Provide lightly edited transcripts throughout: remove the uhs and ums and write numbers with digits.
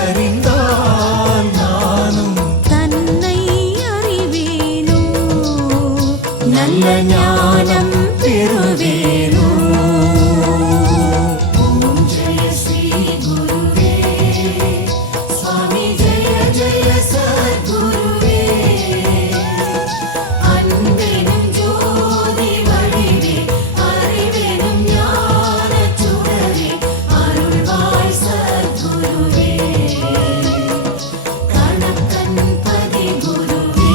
அறிந்தால் நானும் தன்னை அறிவேனோ நல்ல ஞானம் பெறுவேனோ. ஓம் ஜெய ஸ்ரீ குருவே சுவாமி ஜெய ஜெய சத்குருவே அன்பெனும் ஜோதி வடிவே அறிவெனும் ஞானச் சுடரே அருள்வாய் சத்குருவே கணக்கன் பதி குருவே.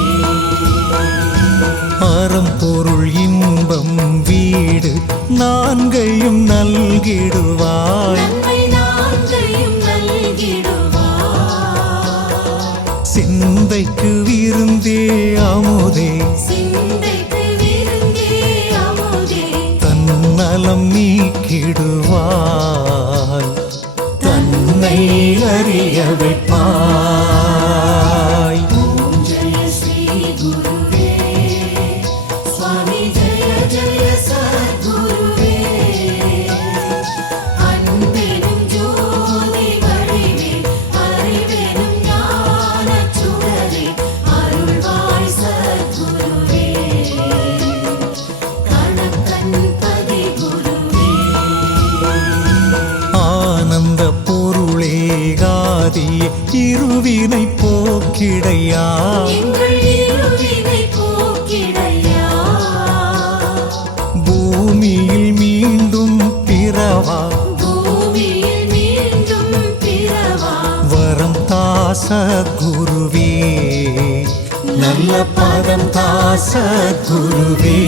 அறம் பொருள் இன்பம் வீடு நான்கையும் நல்கிடுவாய் நன்மை நான்கையும் நல்கிடுவாய் சிந்தைக்கு விருந்தே அமுதே சிந்தைக்கு விருந்தே அமுதே தன்னலம் நீக்கிடுவாய் தன்னை அறிய வைப்பாய். ஓம் ஜெய ஸ்ரீ குருவே சுவாமி ஜெய ஜெய சத்குருவே அன்பெனும் ஜோதி வடிவே அறிவெனும் ஞானச் சுடரே அருள்வாய் சத்குருவே கணக்கன் பதி குருவே. ஆனந்த பொருளே காதி இருவினை போக்கிடையா எங்கள் இருவினை போக்கிடையா பூமியில் மீண்டும் பிறவா பூமியில் மீண்டும் பிறவா வரம் தாச குருவே நல்ல பதம் தாச குருவே.